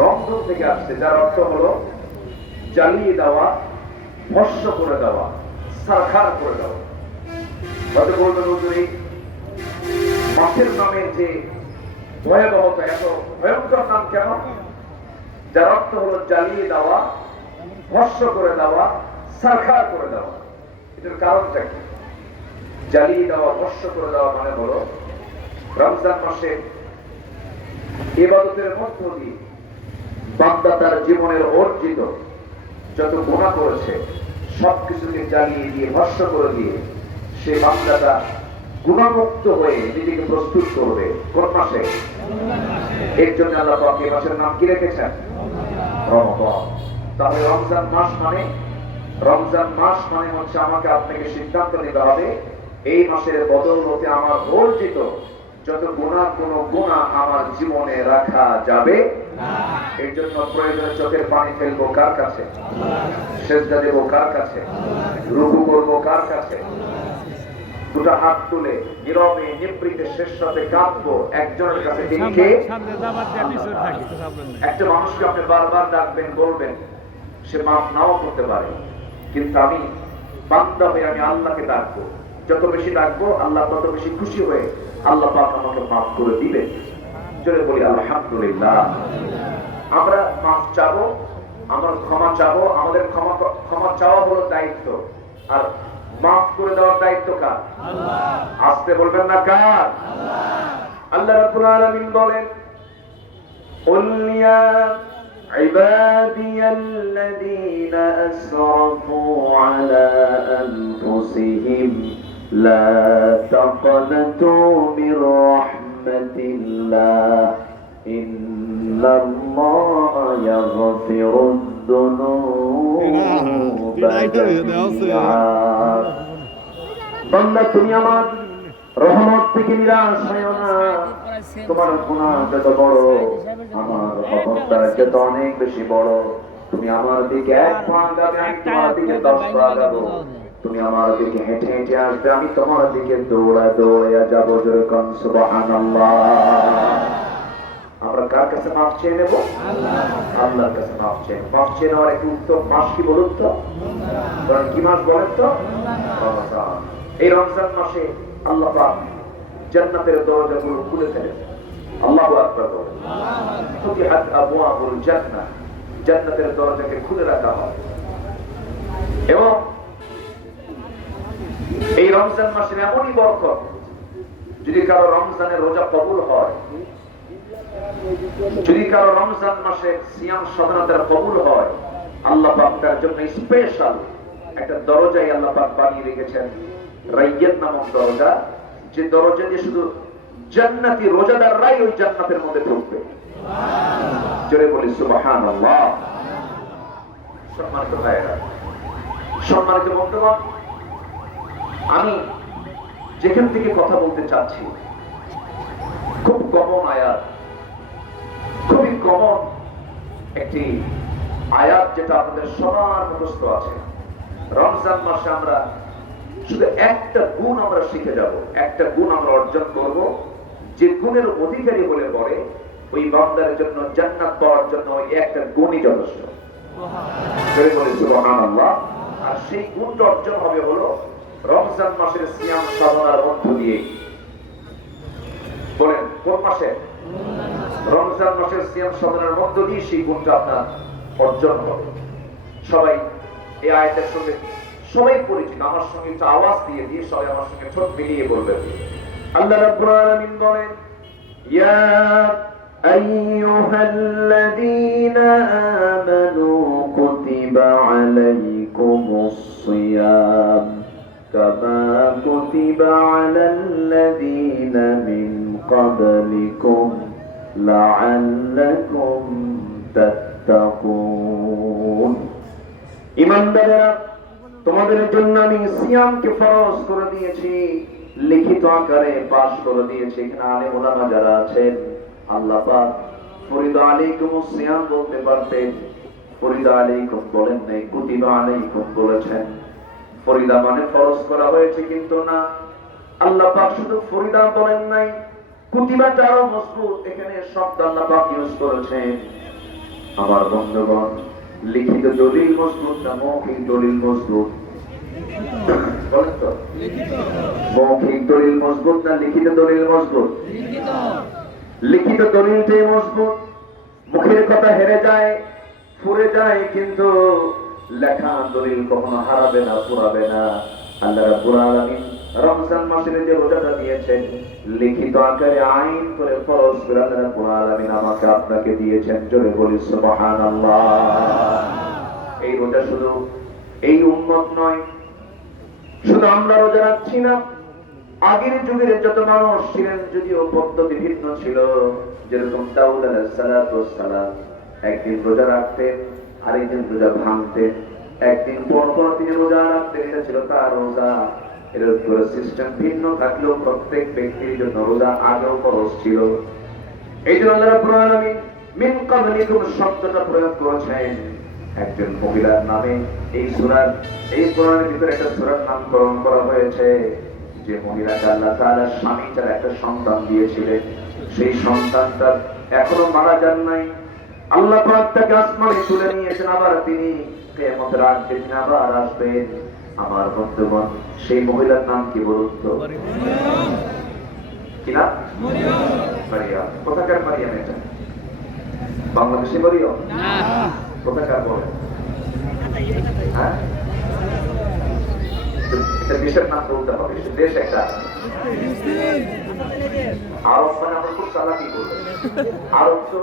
রংধন থেকে আসছে, যার অর্থ হলো জ্বালিয়ে দেওয়া ভস্য করে দেওয়া, সারখার করে দেওয়া। হয়তো বলবেন হুজুরি মাছের নামে যে ভয়াবহতা, এত ভয়ঙ্কর নাম কেন? যার অর্থ হলো জ্বালিয়ে দেওয়া ভস্য করে দেওয়া, সারখার করে দেওয়া। এটার কারণটা কি? জ্বালিয়ে দেওয়া ভস্য করে দেওয়া মানে হলো রমজান মাসে এবাদতের মধ্য দিয়ে বান্দা তার জীবনের অর্জিত যত গুণা করেছে, সবকিছুকে জ্বালিয়ে দিয়ে ভস্য করে দিয়ে সে বান্দাটা গুণামুক্ত হয়ে নিজেকে প্রস্তুত করবে। কোন মাসে? এর জন্য আল্লাহ পাক এই মাসের নাম কি রেখেছেন? তাহলে রমজান মাস মানে? রমজান মাস মানে হচ্ছে আমাকে আপনাকে সিদ্ধান্ত নিতে হবে, এই মাসের বদৌলতে আমার অর্জিত যত গুণা কোন গুণা জীবনে রাখা যাবে? এর জন্য প্রয়োজনে চোখের পানি ফেলব কার কাছে? সেজদা দেবো কার কাছে? রুকু করব কার কাছে? দুটো হাত তুলে নীরবে নিবৃতে শেষ সাথে কাঁদবো। একজনের কাছে। একটা মানুষকে আপনি বারবার ডাকবেন বলবেন সে মাফ নাও করতে পারে। কিন্তু আমি বান্দা হয়ে আমি আল্লাহকে ডাকবো। যত বেশি ডাকবো আল্লাহ তত বেশি খুশি হয়ে আল্লাহ পাক আমাকে মাফ করে দিবেন। জোরে বলি আলহামদুলিল্লাহ আমরা মাফ চাবো আমরা ক্ষমা চাবো আমাদের ক্ষমা ক্ষমা চাওয়া হলো দায়িত্ব আর মাফ করে দেওয়ার দায়িত্ব কার আসতে বলবেন না কার আল্লাহ রাব্বুল আলামিন বলেন قل يا عبادي الذين أسرفوا على أنفسهم لا تقنطوا من رحمة الله إن الله يغفر الذنوب جميعا বান্দা তুমি আমার রহমত থেকে নিরাশ হয়েও না তোমার গুনাহ যত বড় আমার অবস্থা যত অনেক বেশি বড় তুমি আমার দিকে এক পা আগাবে আমি তোমার দিকে দশ পা আগাবো তুমি আমার দিকে হেঁটে হেঁটে আসবে আমি তোমার দিকে দৌড়া দৌড়ে যাব যেরকম আমরা কার কাছে মাফ চেয়ে নেব? আল্লাহর কাছে মাফ চেয়ে মাফ চেয়ে নেওয়ার একটি উত্তম মাস কি বলুন তো? কারণ কি মাস বলেন তো? রমজান। এই রমজান মাসে আল্লাহ পাক জান্নাতের দরজাগুলো খুলে ফেলেছে আল্লাহু আকবার বলেন। ফুতিহাত আবওয়াবুল জান্নাহ। জান্নাতের দরজাকে খুলে রাখা হয়। এবং এই রমজান মাসের এমনই বরকত, যদি কারও রমজানের রোজা কবুল হয়, যদি কারও রমজান মাসে সিয়াম সাধনাতের কবুল হয়, আল্লাহ তার জন্য স্পেশাল একটা দরজাই আল্লাহ বানিয়ে রেখেছেন রাইয়াত নামক দরজা, যে দরজা দিয়ে শুধু জান্নাতি রোজাদাররাই ওই জান্নাতের মধ্যে ঢুকবে। জোরে বলি, সুবহানাল্লাহ। সম্মানিত ভাইয়েরা, সম্মানিত বন্ধুগণ আমি যেখান থেকে কথা বলতে চাচ্ছি খুব কমন আয়াত। খুবই কমন একটি আয়াত যেটা আপনাদের সবার মুখস্থ আছে। রমজান মাসে আমরা শুধু একটা গুণ আমরা শিখে যাব। একটা গুণ আমরা অর্জন করব। যে গুণের অধিকারী বলে পরে ওই বান্দারের জন্য জান্নাত পাওয়ার জন্য ওই একটা গুণই যথেষ্ট। আর সেই গুণটা অর্জন হবে হলো রমজান মাসের সিয়াম সাধনার মধ্য দিয়ে। বলেন, কোন মাসে? রমজান মাসের সিয়াম সাধনার মধ্য দিয়ে সেই গুণটা আপনার অর্জন হবে। সবাই এই আয়তের সঙ্গে সবাই পরিচিত, আমার সঙ্গে একটা আওয়াজ দিয়ে দিয়ে সবাই আমার সঙ্গে ঠোঁট মিলিয়ে বলবে আল্লাহ রাব্বুল আলামিন বলেন, ইয়া আইয়ুহাল্লাযীনা আমানু কুতিবা আলাইকুমুস সিয়াম। كتب على الذين من قبلكم لعلكم تتقون ইমানদারেরা তোমাদের জন্য আমি সিয়ামকে ফরজ করে দিয়েছি লিখিত আকারে পাশ করে দিয়েছি এখানে আলেম ওলামা যারা আছেন আল্লাহ পাক ফরিদ আলাইকুম সিয়াম বলতে পারতেন ফরিদা আলাইকুম বলেন নাই কুতিবা আলাইকুম বলেছেন ফরিদা মানে ফরজ করা হয়েছে কিন্তু না। আল্লাহ পাক শুধু ফরিদা বলেন নাই, কুতিবাটা আরও মজবুত। এখানে শব্দ আল্লাহ পাক ইউজ করেছেন। আমার বন্ধুগণ, লিখিত দলিল মজবুত না মৌখিক দলিল মজবুত? মৌখিক দলিল মজবুত না লিখিত দলিল মজবুত? লিখিত দলিলটাই মজবুত। মুখের কথা হেরে যায়, ফুরে যায়, কিন্তু লেখা দলিল কখনো হারাবে না, পুরাবে না। আল্লাহ রাব্বুল আলামিন রমজান মাসের যে রোজাটা দিয়েছেন, লিখিত আকারে আইন করে ফরজ করে আল্লাহ রাব্বুল আলামিন আমাকে আপনাকে দিয়েছেন। জোরে বলি, সুবহানাল্লাহ। এই রোজা শুধু এই উন্মত নয়, শুধু আমরা রোজা রাখছি না। আগের যুগের যত মানুষ ছিলেন, যদিও পদ্ধতি ভিন্ন ছিল, যেরকম দাউদ আলাইসালাম একদিন রোজা রাখতেন আরেকদিন রোজা ভাঙতেন একদিন পর পর তিনি রোজা রাখতেন এটা ছিল তার রোজা এর সিস্টেম ভিন্ন থাকলেও প্রত্যেক ব্যক্তির জন্য রোজা আগেও খরচ ছিল। এই জন্য আল্লাহ রাব্বুল আলামিন মিন ক্বাবলিকুম শব্দটা প্রয়োগ করেছেন। একজন মহিলার নামে এই সূরার, এই কোরআনের ভিতরে একটা সূরার নামকরণ করা হয়েছে, যে মহিলাকে আল্লাহ তাআলা স্বামী ছাড়া একটা সন্তান দিয়েছিলেন। সেই সন্তানটা এখনও মারা যান নাই। আল্লাহ পাক তাকে আসমানে তুলে নিয়েছেন, আবার তিনি কিয়ামতের আগ আবার আসবেন। আমার বন্ধুগণ, সেই মহিলার নাম কি বলুন তো? বাংলাদেশে বলিও কোথাকার বলে? হ্যাঁ? দেশ একটা। আরব মানে আমরা খুব চালাকি করব। আরব তো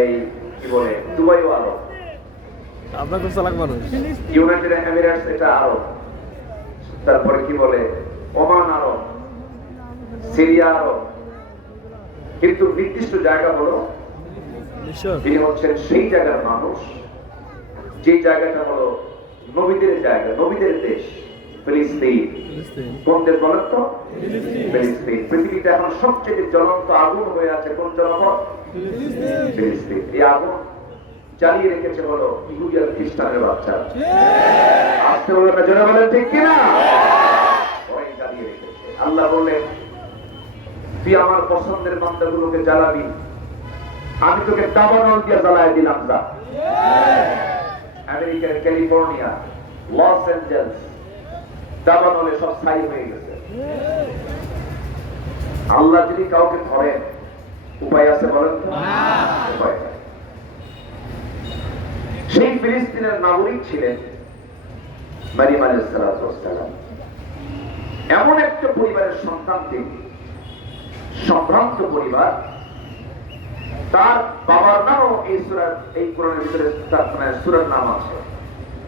এই কি বলে দুবাইও আরব। আপনার খুব চালাক মানুষ। ইউনাইটেড এমিরেটস এটা আরব। তারপরে কি বলে ওমান আরব সিরিয়া আরব। কিন্তু নির্দিষ্ট জায়গা হলো তিনি হচ্ছেন সেই জায়গার মানুষ যে জায়গাটা হলো নবীদের জায়গা নবীদের দেশ। ফিলিস্তিন। ফিলিস্তিন। কোন দেশ বলেন তো ফিলিস্তিন। পৃথিবীতে এখন সবচেয়ে জ্বলন্ত আগুন হয়ে আছে কোন জনপদ? ফিলিস্তিন। এই আগুন জ্বালিয়ে রেখেছে হলো ইহুদি আর খ্রিস্টানের বাচ্চা আসতে বলে না জোরে বলেন ঠিক কিনা? ওরাই জ্বালিয়ে রেখেছে। আল্লাহ বললেন তুই আমার পছন্দের বান্দাগুলোকে জ্বালাবি। আমি তোকে দাবানল দিয়ে জ্বালায় দিলাম যা। আমেরিকার ক্যালিফোর্নিয়া লস অ্যাঞ্জেলস। দাবানলে সব ছাই হয়ে গেছে। আল্লাহ যদি কাউকে ধরেন উপায় আছে বলেন উপায় সেই ফিলিস্তিনের নাগরিক ছিলেন মারিম আলাইসালাম এমন একটা পরিবারের সন্তান তিনি সম্ভ্রান্ত পরিবার তার বাবার নামও এই সুরার এই কোরআনের ভিতরে তার মানে সুরার নাম আছে।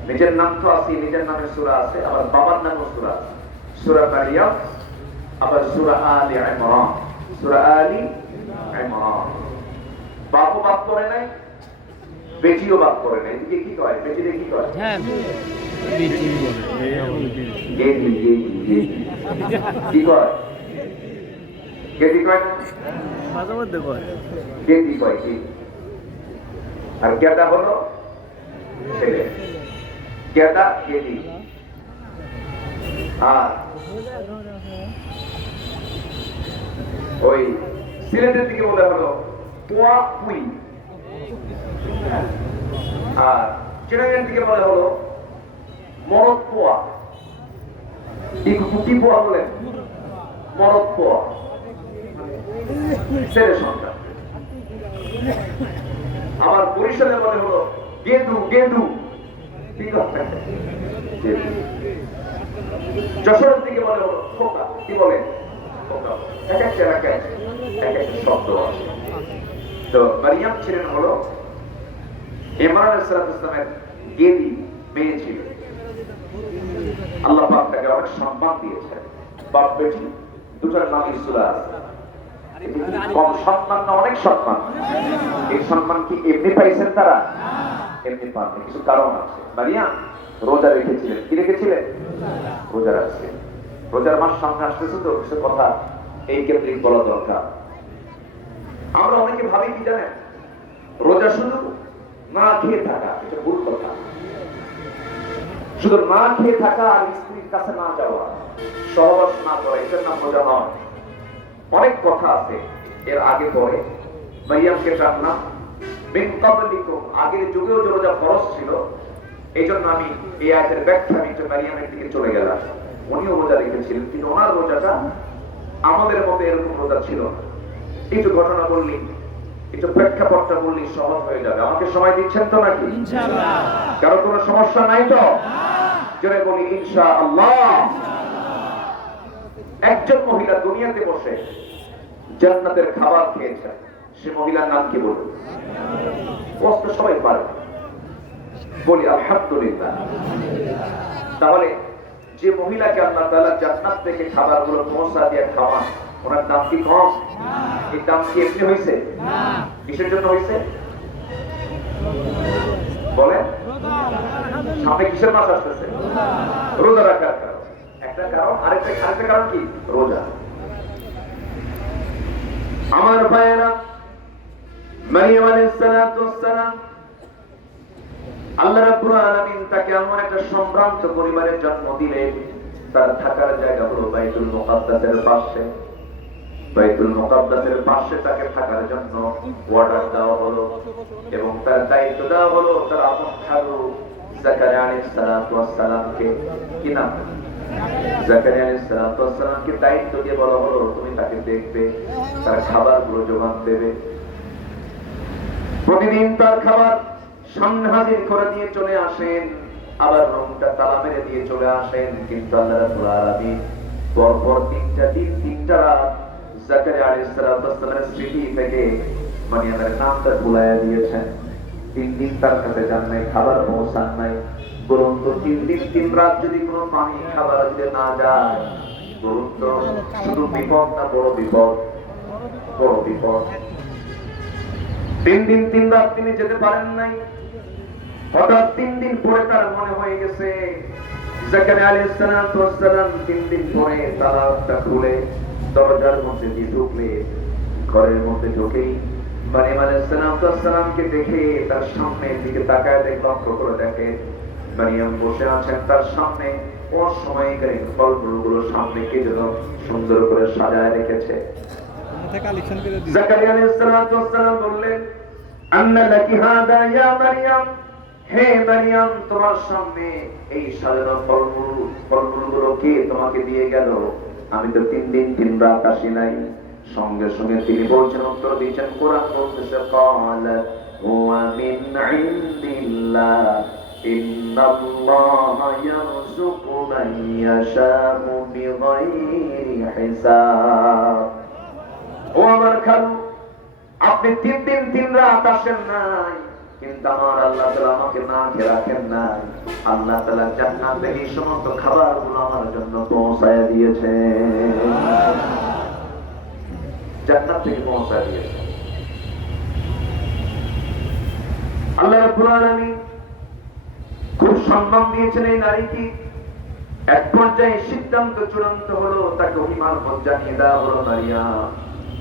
নিজের নাম তো আছে নিজের নামে সুরা আছে আবার বাবার নামও সুরা আছে। সুরা মারিয়াম আবার সুরা আলী ইমরান। সুরা আলী ইমরান। বাপও বাপ করে নাই বেটিও বাপ করে নাই। এদিকে কি কয়? বেটিরে কি কয়? হ্যাঁ কি কয়? গেদি কয়? মাঝে মধ্যে কয়। গেদি কয়? কি? আর গেদা হলো? ছেলে। ওই সিলেটের দিকে বলে হলো পোয়া পুই দিকে বলে হলো মরদ পোয়া বলে মরদ পোয়া ছেলে সন্তান আবার বরিশালে বলে হলো গেদু? গেদু। যশোরের দিকে বলে খোকা কি বলে এক এলাকায় এক একটা শব্দ আছে তো মারিয়াম ছিলেন হলো ইমরান ইসলামের গেদি মেয়ে আল্লাহ পাক তাকে অনেক সম্মান দিয়েছেন বাপ বেটি দুটার নাম ইসুলা কম সম্মান না অনেক সম্মান এই সম্মান কি এমনি পাইছেন তারা এমনি পাননি কিছু কারণ আছে। মারিয়াম রোজা রেখেছিলেন। কি রেখেছিলেন? রোজা রাখছে। রোজার মাস সামনে আসতেছে তো, কিছু কথা এই কেন্দ্রিক বলা দরকার। আমরা অনেকে ভাবি, কি জানেন? রোজা শুধু না খেয়ে থাকা, এটা ভুল কথা। শুধু না খেয়ে থাকা আর স্ত্রীর কাছে না যাওয়া, সহবাস না করা, এটার নাম রোজা নয়। অনেক কথা আছে, এর আগে পরে মারিয়ামকে টানলাম আগের যুগেও ফরজ ছিল এই জন্য আমি এই আয়াতের ব্যাখ্যা একটু মারিয়ামের দিকে চলে গেলাম। উনিও রোজা রেখেছিলেন কিন্তু ওনার রোজাটা আমাদের মতো এরকম রোজা ছিল একটু ঘটনা বললি একটু প্রেক্ষাপটটা বললি সহজ হয়ে যাবে। আমাকে সময় দিচ্ছেন তো নাকি? কারও কোনো সমস্যা নাই তো? জোরে বলি ইনশা আল্লাহ একজন মহিলা দুনিয়াতে বসে জান্নাতের খাবার খেয়েছেন। সে মহিলার নাম কি বলুন? বসতে সবাই পারে। বলি, আলহামদুলিল্লাহ। তাহলে যে মহিলাকে আল্লাহ তাআলা জান্নাত থেকে খাবারগুলো পৌঁছা দিয়ে খাওয়ান, ওনার দাম কি কম? এই দাম কি এমনি হয়েছে কিসের জন্য হয়েছে বলে সামনে কিসের মাস আসতেছে? রোজা রাখার কারণ। একটা কারণ, আরেকটা আরেকটা কারণ কি? রোজা। আমার ভাইয়েরা মারিয়াম আলাইহিস সালাতু ওয়াস সালাম। আল্লাহ রাব্বুল আলামিন তাকে এমন একটা সম্ভ্রান্ত জন্ম তার থাকার জায়গা হলো বাইতুল মুকাদ্দাসের পাশে। বাইতুল মুকাদ্দাসের পাশে তাকে থাকার জন্য অর্ডার দেওয়া হলো এবং তার দায়িত্ব দেওয়া হলো তার আপন খালু জাকারিয়া আলাইহিস সালাতু ওয়াস কি জাকারিয়া দায়িত্ব দিয়ে বলা হলো, তুমি তাকে দেখবে, তার খাবারগুলো জোগান দেবে। প্রতিদিন তার খাবার সামনে হাজির করে দিয়ে চলে আসেন, আবার রুমটা তালা মেরে দিয়ে চলে আসেন। কিন্তু আল্লাহ পরপর তিনটা দিন, তিনটা রাত তো তিন দিন, তিন রাত যদি কোনো যদি না যায় তো শুধু না বড় বড় বিপদ। তিন দিন, তিন রাত তিনি যেতে পারেন নাই। হঠাৎ তিন দিন পরে তার মনে হয়ে গেছে সালাম তিন দিন পরে খুলে, দরজার মধ্যে দিয়ে ঢুকলে, ঘরের মধ্যে ঢুকেই সালামকে দেখে তার সামনে দিকে তাকায়, দেখে, লক্ষ্য করে দেখে। মারিয়াম বসে আছেন তার সামনে অসময়কারী ফলগুলো সামনে কে সুন্দর করে সাজায় রেখেছে। কালেকশন করে দিই জাকারিয়া আলাইহিস সালাতু ওয়াস সালাম বললেন আন্না লাকি হাদা ইয়া মারইয়াম হে মারইয়াম তোমার সামনে এই সাজানো ফলমূল ফলমূলগুলো কে তোমাকে দিয়ে গেল আমি তো তিন দিন তিন রাত আসি নাই সঙ্গে সঙ্গে তিনি বলছেন উত্তর দিয়েছেন কোরআন বলতেছে قال هو من عند الله إن الله يرزق من يشاء بغير حساب ও আমার খালু, আপনি তিন দিন তিন রাত আসেন নাই, কিন্তু আমার আল্লাহ তালা আমাকে না খেয়ে রাখেন নাই। আল্লাহ তালা জান্নাত এই সমস্ত খাবারগুলো আমার জন্য পৌঁছায় দিয়েছে। জান্নাত থেকে পৌঁছায় দিয়েছে। আল্লাহ রাব্বুল আলামিন খুব সম্মান দিয়েছেন এই নারীকে। এক পর্যায়ে সিদ্ধান্ত চূড়ান্ত হলো, তাকে অভিমান জানিয়ে দেওয়া হলো নারিয়া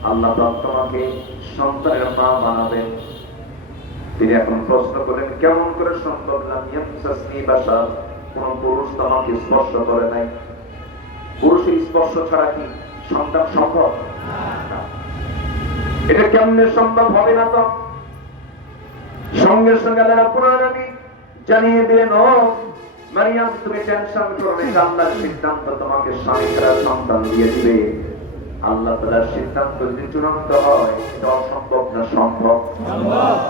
আল্লাহ তোমাকে সন্তানের মা বানাবেন। তিনি এখন প্রশ্ন করেন কেমন করে সম্ভব? না বাশার। কোন পুরুষ স্পর্শ করে নাই। স্পর্শ ছাড়া কি সন্তান সম্ভব? এটা কেমনে সম্ভব হবে না তো? সঙ্গে সঙ্গে রাব্বুল জানিয়ে দিলেন, ও মারিয়াম, তুমি টেনশন করো না আল্লাহর সিদ্ধান্ত তোমাকে স্বামী সন্তান দিয়ে দিবে। আল্লাহ তালার সিদ্ধান্ত যদি চূড়ান্ত হয় এটা অসম্ভব না সম্ভব?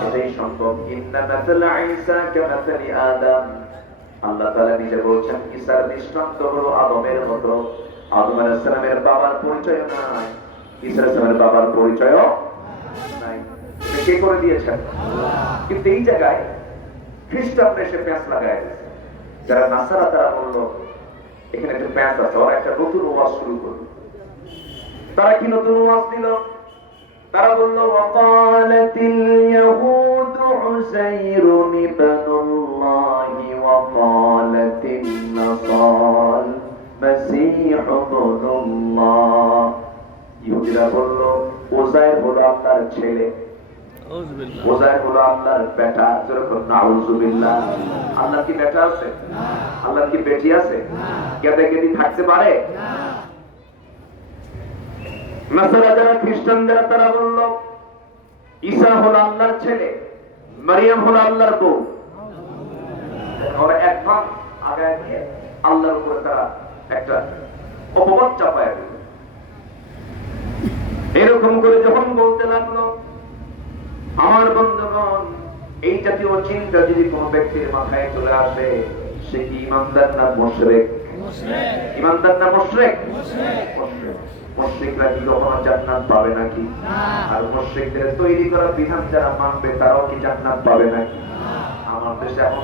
এটাই সম্ভব। ইন্না মাসালা ঈসা কামাসালি আদম। আল্লাহ তাআলা নিজে বলছেন ঈসার দৃষ্টান্ত হলো আদমের মতো। আদম আলাইহিস সালামের বাবার পরিচয় নাই। ঈসা আলাইহিস বাবার পরিচয় নাই। কে করে দিয়েছেন? কিন্তু এই জায়গায় খ্রিস্টানরা এসে প্যাঁচ লাগায় যারা নাসারা তারা বলল এখানে একটা প্যাঁচ আছে ওরা একটা নতুন ওয়াজ শুরু করল তারা কি নতুন ওয়াজ দিল? তারা বলল ওয়াকালাতিল ইয়াহুদ ওয়াকালাতিন মাসীহ ইবনুল্লাহ। ইহুদিরা বলল হলো আপনার ছেলে। ওজায় হলো আপনার বেটা। যেরকম নাউজুবিল্লাহ আল্লাহ কি বেটা আছে? আল্লাহ কি বেটি আছে? কেঁদে কেঁদি থাকতে পারে? না। নাসারা যারা খ্রিস্টান যারা তারা বলল ঈসা হলো আল্লাহর ছেলে মারিয়াম হলো আল্লাহর বউ। ওরা এক ভাগ আগায় দিয়ে আল্লাহর উপরে তারা একটা অপবাদ চাপায় দিল। এরকম করে যখন বলতে লাগল আমার বন্ধুগণ এই জাতীয় চিন্তা যদি কোনো ব্যক্তির মাথায় চলে আসে সে কি ইমানদার না মোশরেক? ইমানদার না মোশরেক। মোশরেক। মুশরিকরা কি কখনো জান্নাত পাবে নাকি? আর মুশরিকদের তৈরি করা বিধান যারা মানবে তারাও কি জান্নাত পাবে নাকি? আমার দেশে এখন